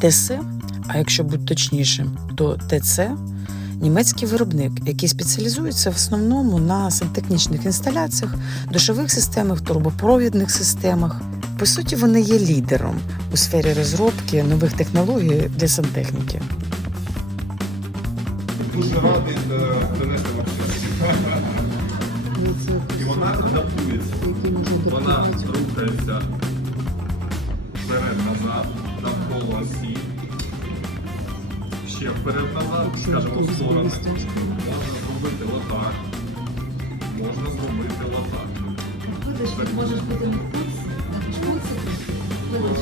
ТС, а якщо бути точнішим, то ТЦ німецький виробник, який спеціалізується в основному на сантехнічних інсталяціях, душових системах, турбопровідних системах. По суті, вони є лідером у сфері розробки нових технологій для сантехніки. Дуже радий е, принести Максиму. І вона адаптується. Вона рухається вперед-назад, навколо осі. Ще вперед-назад, скажімо, в сторони. Можна зробити отак. Можна зробити отак. Видиш, можеш бути на курсі, на.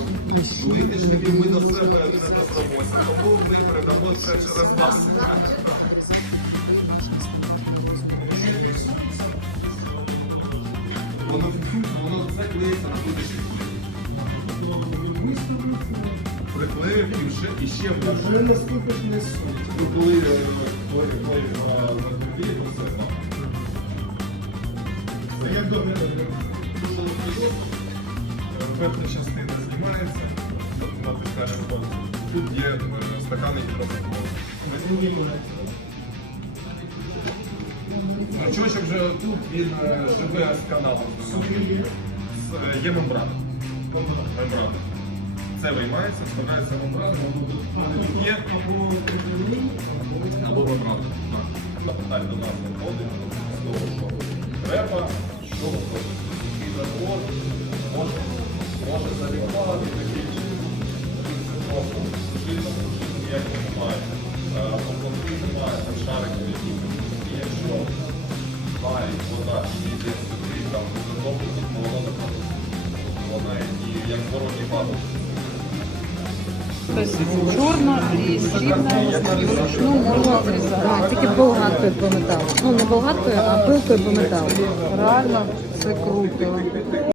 Витишки ми до себе не доставимося. Або ми передамо це через вас. Воно, воно все клеїться на витишки. Приклеїв і ще, суть. Ну, коли на тобі, то. Це як добре. Дуже легко. Верхня частина знімається, натискаємо. Тут є стакани гідрофобу. Значочок вже тут він е, живе з каналом. Е, Є мембрана. Мембрана. Це виймається, вставляється мембрана, воно є. Або мембрана. Так, до нас виходить, з того, що треба, що виходить. І завод може, може заліпати такий чином. Це просто немає. Е, немає, там шарики якісь. І якщо має вода і йде сюди, там затоплено, то воно вона і як воротній паток. Чорна і срібна, і вручну можна обрізати. А, тільки болгаткою по металу. Ну, не болгаткою, а пилкою по металу. Реально це круто.